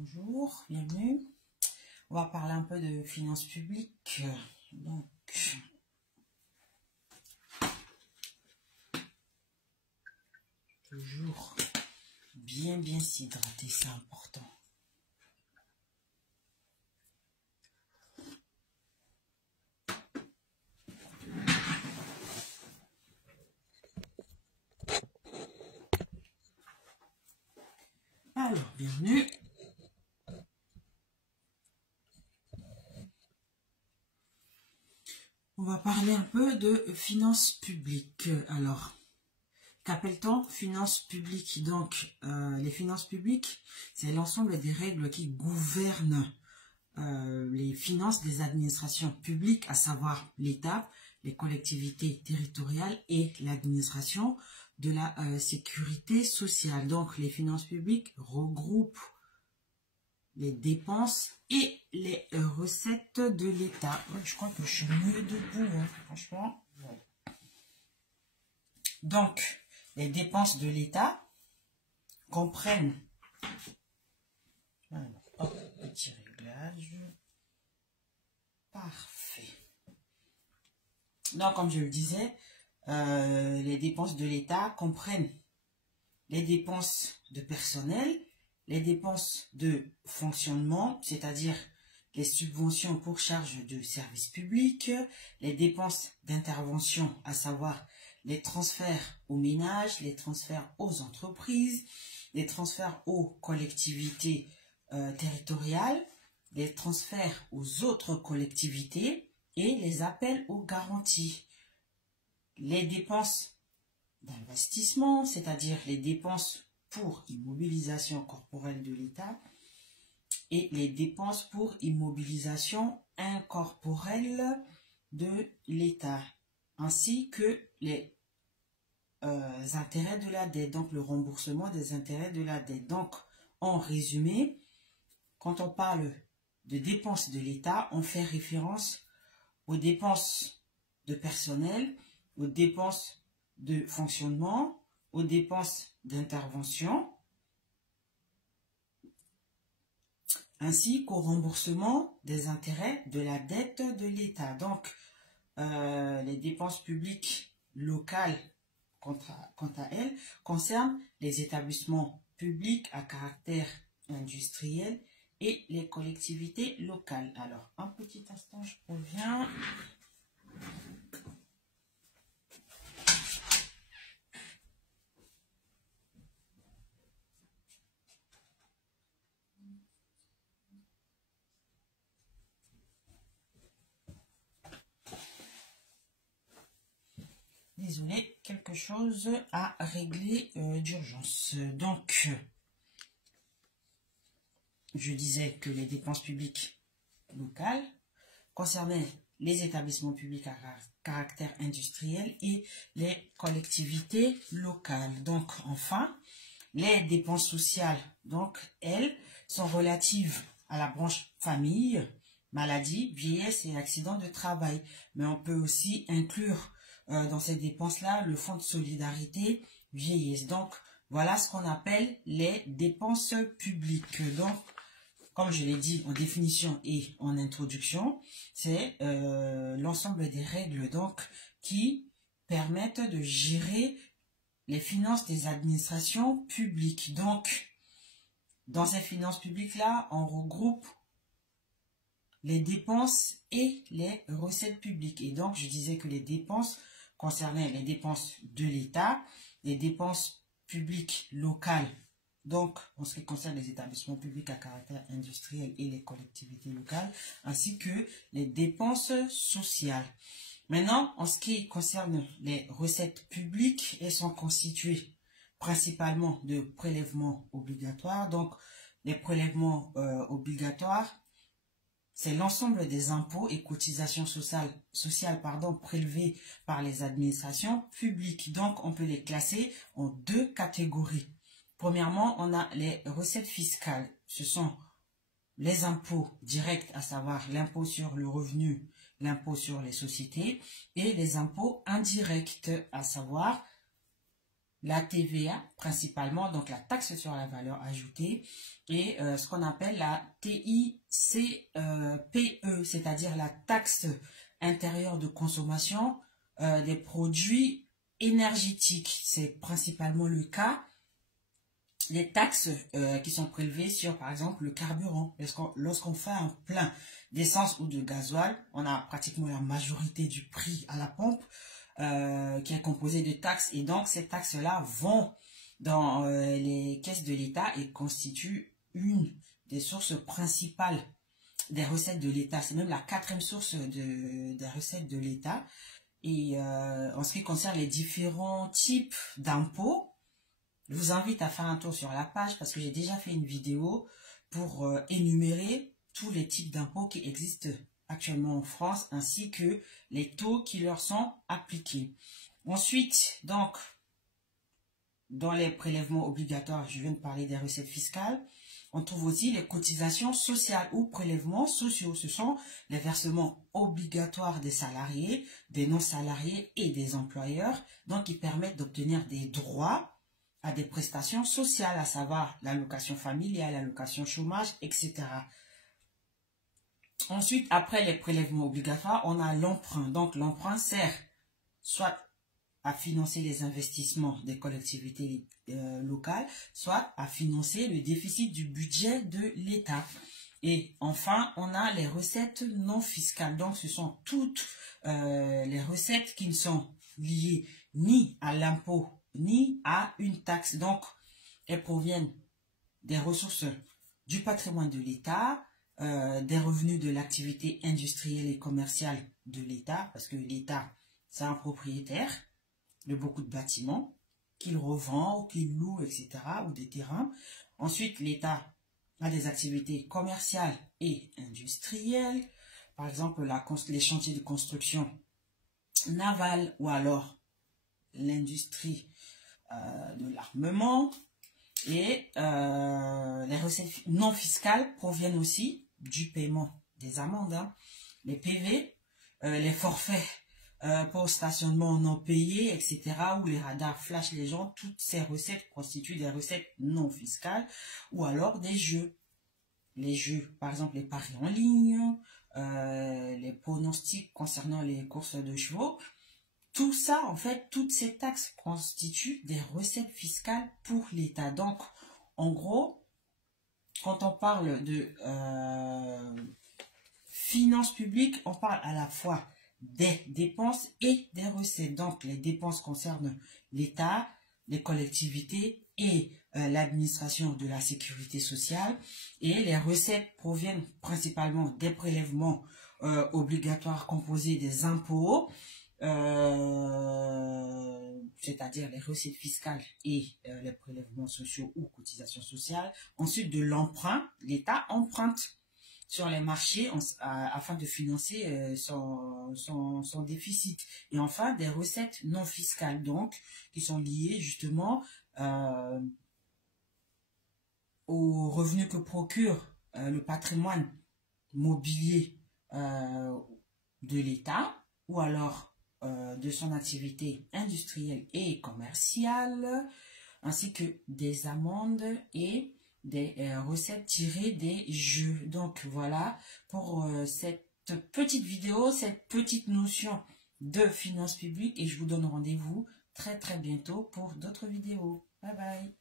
Bonjour, bienvenue. On va parler un peu de finances publiques. Donc, toujours bien s'hydrater, c'est important. Alors, bienvenue. On va parler un peu de finances publiques. Alors, qu'appelle-t-on finances publiques? Donc, les finances publiques, c'est l'ensemble des règles qui gouvernent les finances des administrations publiques, à savoir l'État, les collectivités territoriales et l'administration de la sécurité sociale. Donc, les finances publiques regroupent les dépenses et les recettes de l'État. Je crois que je suis mieux debout, hein, franchement. Donc, les dépenses de l'État comprennent... Alors, hop, petit réglage. Parfait. Donc, comme je le disais, les dépenses de l'État comprennent les dépenses de personnel, les dépenses de fonctionnement, c'est-à-dire les subventions pour charges de services publics, les dépenses d'intervention, à savoir les transferts aux ménages, les transferts aux entreprises, les transferts aux collectivités territoriales, les transferts aux autres collectivités et les appels aux garanties. Les dépenses d'investissement, c'est-à-dire les dépenses pour immobilisation corporelle de l'État et les dépenses pour immobilisation incorporelle de l'État, ainsi que les intérêts de la dette, donc le remboursement des intérêts de la dette. Donc, en résumé, quand on parle de dépenses de l'État, on fait référence aux dépenses de personnel, aux dépenses de fonctionnement, aux dépenses d'intervention, ainsi qu'au remboursement des intérêts de la dette de l'État. Donc, les dépenses publiques locales, quant à elles, concernent les établissements publics à caractère industriel et les collectivités locales. Alors, un petit instant, je reviens. Désolé, quelque chose à régler d'urgence. Donc, je disais que les dépenses publiques locales concernaient les établissements publics à caractère industriel et les collectivités locales. Donc, enfin, les dépenses sociales, donc, elles, sont relatives à la branche famille, maladie, vieillesse et accidents de travail. Mais on peut aussi inclure dans ces dépenses-là le fonds de solidarité vieillesse. Donc, voilà ce qu'on appelle les dépenses publiques. Donc, comme je l'ai dit en définition et en introduction, c'est l'ensemble des règles donc qui permettent de gérer les finances des administrations publiques. Donc, dans ces finances publiques-là, on regroupe les dépenses et les recettes publiques. Et donc, je disais que les dépenses concernaient les dépenses de l'État, les dépenses publiques locales, donc en ce qui concerne les établissements publics à caractère industriel et les collectivités locales, ainsi que les dépenses sociales. Maintenant, en ce qui concerne les recettes publiques, elles sont constituées principalement de prélèvements obligatoires. Donc, les prélèvements obligatoires, c'est l'ensemble des impôts et cotisations sociales prélevés par les administrations publiques. Donc, on peut les classer en deux catégories. Premièrement, on a les recettes fiscales. Ce sont les impôts directs, à savoir l'impôt sur le revenu, l'impôt sur les sociétés, et les impôts indirects, à savoir la TVA principalement, donc la taxe sur la valeur ajoutée, et ce qu'on appelle la TICPE, c'est-à-dire la taxe intérieure de consommation des produits énergétiques. C'est principalement le cas des taxes qui sont prélevées sur, par exemple, le carburant. Lorsqu'on fait un plein d'essence ou de gasoil, on a pratiquement la majorité du prix à la pompe qui est composé de taxes. Et donc, ces taxes-là vont dans les caisses de l'État et constituent une des sources principales des recettes de l'État. C'est même la quatrième source des recettes de l'État. Et en ce qui concerne les différents types d'impôts, je vous invite à faire un tour sur la page parce que j'ai déjà fait une vidéo pour énumérer tous les types d'impôts qui existent actuellement en France ainsi que les taux qui leur sont appliqués. Ensuite, donc, dans les prélèvements obligatoires, je viens de parler des recettes fiscales. On trouve aussi les cotisations sociales ou prélèvements sociaux. Ce sont les versements obligatoires des salariés, des non-salariés et des employeurs, donc qui permettent d'obtenir des droits à des prestations sociales, à savoir l'allocation familiale, l'allocation chômage, etc. Ensuite, après les prélèvements obligatoires, on a l'emprunt. Donc, l'emprunt sert soit à financer les investissements des collectivités locales, soit à financer le déficit du budget de l'État. Et enfin, on a les recettes non fiscales. Donc, ce sont toutes les recettes qui ne sont liées ni à l'impôt, ni à une taxe. Donc, elles proviennent des ressources du patrimoine de l'État, des revenus de l'activité industrielle et commerciale de l'État, parce que l'État, c'est un propriétaire de beaucoup de bâtiments qu'il revend, qu'il loue, etc., ou des terrains. Ensuite, l'État a des activités commerciales et industrielles, par exemple les chantiers de construction navale ou alors l'industrie de l'armement. Et les recettes non fiscales proviennent aussi du paiement des amendes, hein, les PV, les forfaits pour stationnement non payé, etc., où les radars flashent les gens. Toutes ces recettes constituent des recettes non fiscales ou alors des jeux. Les jeux, par exemple les paris en ligne, les pronostics concernant les courses de chevaux. Tout ça, en fait, toutes ces taxes constituent des recettes fiscales pour l'État. Donc, en gros, quand on parle de finances publiques, on parle à la fois des dépenses et des recettes. Donc, les dépenses concernent l'État, les collectivités et l'administration de la sécurité sociale. Et les recettes proviennent principalement des prélèvements obligatoires composés des impôts, c'est-à-dire les recettes fiscales et les prélèvements sociaux ou cotisations sociales. Ensuite, de l'emprunt, l'État emprunte sur les marchés afin de financer son déficit. Et enfin, des recettes non fiscales, donc, qui sont liées justement aux revenus que procure le patrimoine mobilier de l'État, ou alors de son activité industrielle et commerciale, ainsi que des amendes et des recettes tirées des jeux. Donc voilà pour cette petite vidéo, cette petite notion de finances publiques, et je vous donne rendez-vous très bientôt pour d'autres vidéos. Bye bye.